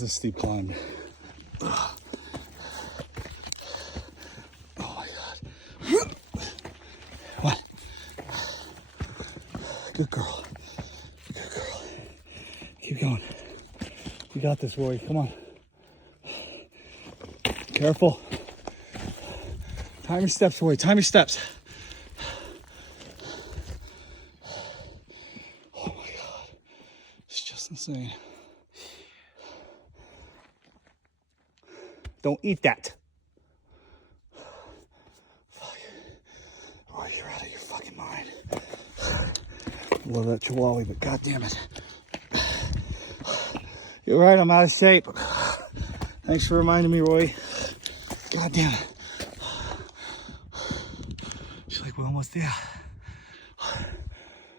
is a steep climb. Ugh. Oh my God. What? Good girl. Good girl. Keep going. You got this, Roy. Come on. Careful. Time your steps, Roy. Time your steps. Oh my God. It's just insane. Don't eat that. Fuck. Roy, you're out of your fucking mind. Love that Chihuahua, but God damn it. You're right, I'm out of shape. Thanks for reminding me, Roy. God damn it. She's like, we're almost there.